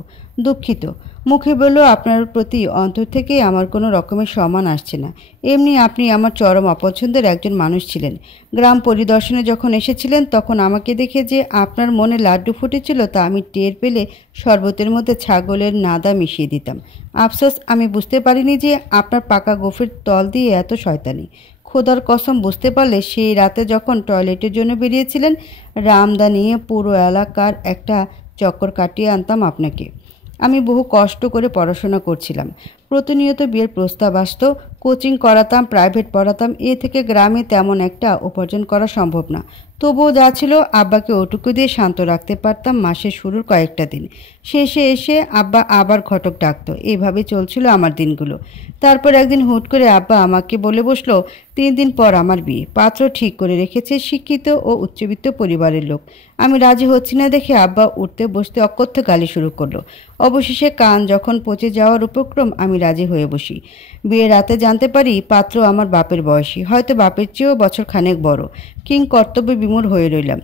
দুঃখিত, মুখে বলল আপনার প্রতি অন্তর থেকে আমার কোনো রকমের সম্মান আসছে না। এমনি আপনি আমার চরম অপছন্দের একজন মানুষ ছিলেন। গ্রাম পরিদর্শনে যখন এসেছিলেন তখন আমাকে দেখে যে আপনার মনে লাড্ডু ফুটেছিল তা আমি টের পেলে শরবতের মধ্যে ছাগলের নাদা মিশিয়ে দিতাম। আফসোস, আমি বুঝতে পারিনি যে আপনার পাকা গোফের তল দিয়ে এত শয়তানি। খোদার কসম, বুঝতে পারলে সেই রাতে যখন টয়লেটের জন্য বেরিয়েছিলেন, রামদা নিয়ে পুরো এলাকার একটা চক্কর কাটিয়ে আনতাম আপনাকে। আমি বহু কষ্ট করে পড়াশোনা করছিলাম। প্রতিনিয়ত বিয়ের প্রস্তাব আসতো, কোচিং করাতাম, প্রাইভেট পড়াতাম। এ থেকে গ্রামে তেমন একটা উপার্জন করা সম্ভব না। তবুও যা ছিল আব্বাকে ওটুকু দিয়ে শান্ত রাখতে পারতাম মাসের শুরুর কয়েকটা দিন। শেষে এসে আব্বা আবার ঘটক ডাকতো। এভাবে চলছিল আমার দিনগুলো। তারপর একদিন হুট করে আব্বা আমাকে বলে বসলো, 3 দিন পর আমার বিয়ে। পাত্র ঠিক করে রেখেছে, শিক্ষিত ও উচ্চবিত্ত পরিবারের লোক। আমি রাজি হচ্ছি না দেখে আব্বা উঠতে বসতে অকথ্য গালি শুরু করলো। অবশেষে কান যখন পচে যাওয়ার উপক্রম, আমি রাজি হয়ে বসি। বিয়ের রাতে জানতে পারি পাত্র আমার বাপের বয়সী, হয়তো বাপের চেয়েও বছর খানেক বড়। কিং কর্তব্য বিমূঢ় হয়ে রইলাম।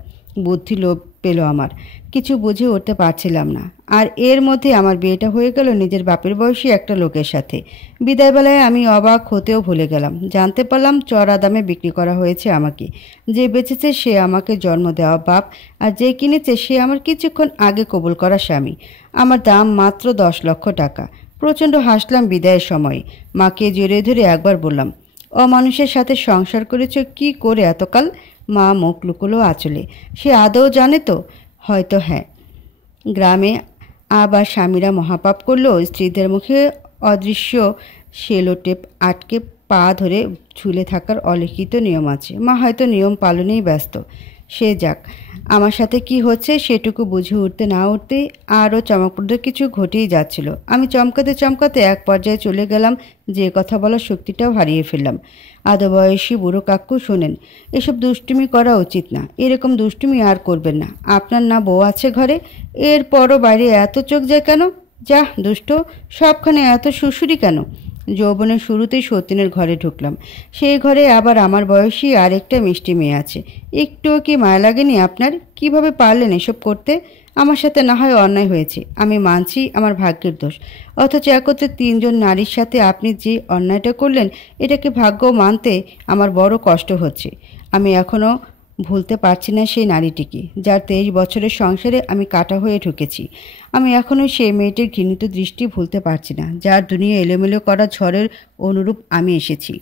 বুদ্ধি লোপ পেল আমার, কিছু বুঝে উঠতে পারছিলাম না। আর এর মধ্যে আমার বিয়েটা হয়ে গেল নিজের বাপের বয়সী একটা লোকের সাথে। বিদায়বেলায় আমি অবাক হতেও ভুলে গেলাম। জানতে পারলাম চড়া দামে বিক্রি করা হয়েছে আমাকে। যে বেচেছে সে আমাকে জন্ম দেওয়া বাপ, আর যে কিনেছে সে আমার কিছুক্ষণ আগে কবুল করা স্বামী। আমার দাম মাত্র 10 লক্ষ টাকা। প্রচণ্ড হাসলাম বিদায়ের সময়। মাকে জড়িয়ে ধরে একবার বললাম, অমানুষের সাথে সংসার করেছ কি করে এতকাল? মা মুখ লুকোলো আঁচলে। সে আদৌ জানে তো? হয়তো হ্যাঁ। গ্রামে আবার স্বামীরা মহাপাপ করলেও স্ত্রীদের মুখে অদৃশ্য সেলো টেপ আটকে পা ধরে ঝুলে থাকার অলিখিত নিয়ম আছে। মা হয়তো নিয়ম পালনেই ব্যস্ত। সে যাক, আমার সাথে কি হচ্ছে সেটুকু বুঝে উঠতে না উঠতেই আরও চমকপ্রদ কিছু ঘটেই যাচ্ছিল। আমি চমকাতে চমকাতে এক পর্যায়ে চলে গেলাম, যে কথা বলার শক্তিটাও হারিয়ে ফেললাম। আদো বয়সী বুড়ো কাকু, শোনেন, এসব দুষ্টুমি করা উচিত না। এরকম দুষ্টুমি আর করবেন না। আপনার না বউ আছে ঘরে? এরপরও বাইরে এত চোখ যায় কেন? যাহ দুষ্ট, সবখানে এত সুশুরি কেন? যৌবনের শুরুতেই সতীনের ঘরে ঢুকলাম। সেই ঘরে আবার আমার বয়সী আরেকটা মিষ্টি মেয়ে আছে। একটুও কি মায়া লাগেনি আপনার? কিভাবে পারলেন এসব করতে? আমার সাথে না হয় অন্যায় হয়েছে, আমি মানছি, আমার ভাগ্যের দোষ। অথচ একত্রে 3 জন নারীর সাথে আপনি যে অন্যায়টা করলেন, এটাকে ভাগ্য মানতে আমার বড় কষ্ট হচ্ছে। আমি এখনও ভুলতে পারছি না সেই নারীটিকে, যার 23 বছরের সংসারে আমি কাটা হয়ে ঢুকেছি। আমি এখনও সেই মেয়েটির ঘৃণিত দৃষ্টি ভুলতে পারছি না, যার দুনিয়া এলোমেলো করা ঝড়ের অনুরূপ আমি এসেছি।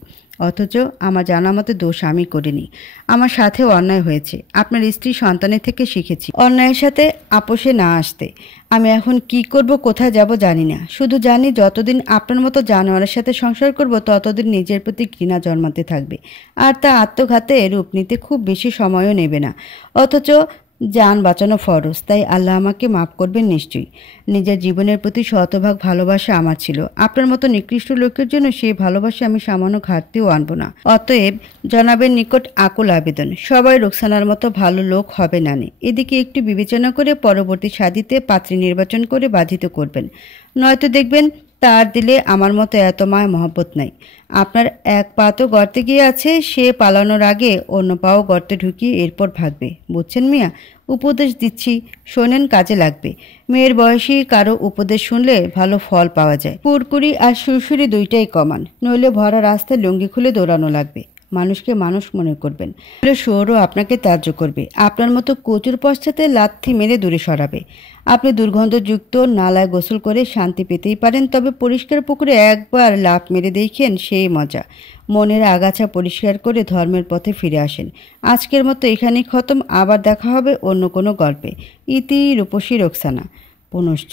অথচ আমার জানা মতে দোষ আমি করিনি। আমার সাথেও অন্যায় হয়েছে। আপনার স্ত্রী সন্তানের থেকে শিখেছি অন্যায়ের সাথে আপোষে না আসতে। আমি এখন কি করব, কোথায় যাব জানি না। শুধু জানি যতদিন আপনার মতো জানোয়ারের সাথে সংসার করব ততদিন নিজের প্রতি ঘৃণা জন্মাতে থাকবে, আর তা আত্মঘাতে রূপ নিতে খুব বেশি সময়ও নেবে না। অথচ জান বাঁচানো ফরজ, তাই আল্লাহ আমাকে মাফ করবেন নিশ্চয়ই। নিজের জীবনের প্রতি শতভাগ ভালোবাসা আমার ছিল। আপনার মতো নিকৃষ্ট লোকের জন্য সেই ভালোবাসা আমি সামান্য ঘাটতিও আনব না। অতএব জনাবের নিকট আকুল আবেদন, সবাই রোকসানার মতো ভালো লোক হবে না। এদিকে একটু বিবেচনা করে পরবর্তী শাদীতে পাত্রী নির্বাচন করে বাধিত করবেন, নয়তো দেখবেন তার দিলে আমার মতো এত মায় মহব্বত নাই। আপনার এক পা তো গর্তে গিয়ে আছে, সে পালানোর আগে অন্য পাও গর্তে ঢুকিয়ে এরপর ভাগবে। বুঝছেন মিয়া? উপদেশ দিচ্ছি, শোনেন, কাজে লাগবে। মেয়ের বয়সী কারো উপদেশ শুনলে ভালো ফল পাওয়া যায়। কুরকুরি আর সুরসুরি দুইটাই কমান, নইলে ভরা রাস্তায় লুঙ্গি খুলে দৌড়ানো লাগবে। মানুষকে মানুষ মনে করবেন, শুয়োরও আপনাকে ত্যায্য করবে। আপনার মতো কচুর পশ্চাতে লাথি মেরে দূরে সরাবে। আপনি দুর্গন্ধযুক্ত নালায় গোসল করে শান্তি পেতেই পারেন, তবে পরিষ্কার পুকুরে একবার লাফ মেরে দেখেন, সেই মজা। মনের আগাছা পরিষ্কার করে ধর্মের পথে ফিরে আসেন। আজকের মতো এখানেই খতম, আবার দেখা হবে অন্য কোনো গল্পে। ইতি রূপসী রোকসানা। পুনশ্চ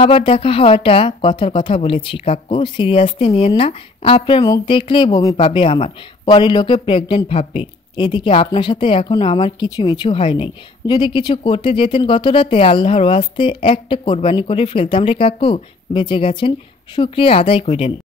আবার দেখা হওয়াটা কথার কথা বলেছি কাকু, সিরিয়াসলি নিয়েন না। আপনার মুখ দেখলেই বমি পাবে আমার, পরে লোকে প্রেগনেন্ট ভাববে। এদিকে আপনার সাথে এখনও আমার কিছু মিছু হয় নাই। যদি কিছু করতে যেতেন গত রাতে, আল্লাহর ওয়াস্তে একটা কোরবানি করে ফেলতাম রে কাকু। বেঁচে গেছেন, শুকরিয়া আদায় করেন।